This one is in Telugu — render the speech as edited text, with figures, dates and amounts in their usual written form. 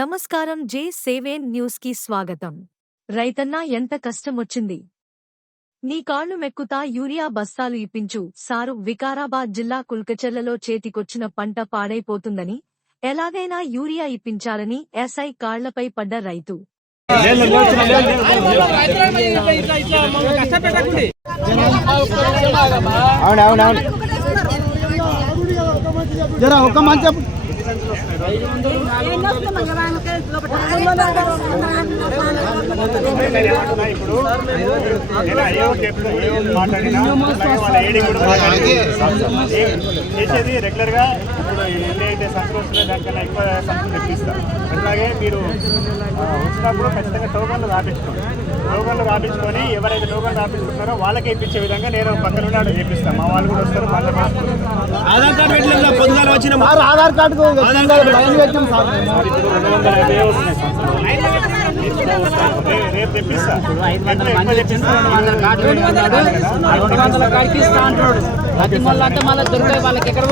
నమస్కారం. J7 న్యూస్ కి స్వాగతం. రైతన్నా ఎంత కష్టమొచ్చింది. నీ కాళ్లు మెక్కుతా యూరియా బస్తాలు ఇప్పించు సారు. వికారాబాద్ జిల్లా కుల్కచెర్లలో చేతికొచ్చిన పంట పాడైపోతుందని ఎలాగైనా యూరియా ఇప్పించాలని ఎస్ఐ కాళ్లపై పడ్డ రైతు. జరా ఒక మంచి చేసేది రెగ్యులర్ గా ఇప్పుడు ఎన్నైతే సంఖ్య వస్తుందో దానికన్నా ఎక్కువ సంఖ్య తెప్పిస్తాం. అట్లాగే మీరు వచ్చినప్పుడు ఖచ్చితంగా టోకన్లు రాపించుకొని ఎవరైతే టోకన్లు రాపించుకుంటారో వాళ్ళకే ఇప్పించే విధంగా నేను పక్కన ఉన్నాడు చేపిస్తాను. మా వాళ్ళు కూడా వస్తారు. ఆధార్ కార్డు రేపు తెప్పిస్తా. 500 కాడికి ఇస్తా అంటున్నాడు. మళ్ళీ దొరికే వాళ్ళకి ఎక్కడ